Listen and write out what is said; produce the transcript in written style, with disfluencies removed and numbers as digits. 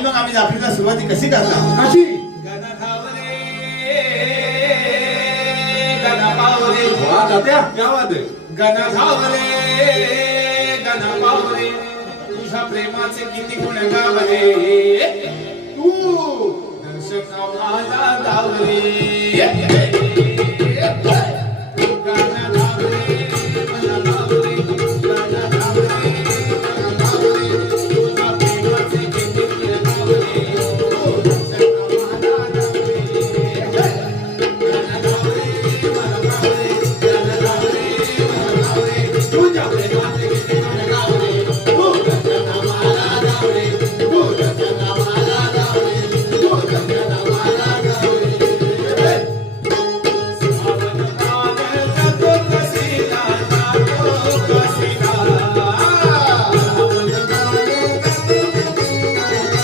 आणि मग आम्ही जाफरीला सुरुवाती कशी करणार? कशी? गण धावले गण पावले. वा तात्या, क्या बात आहे. गण धावले गण पावले, तुझ्या प्रेमाचे किती गुण गावले, तू दर्शक माझा धावले.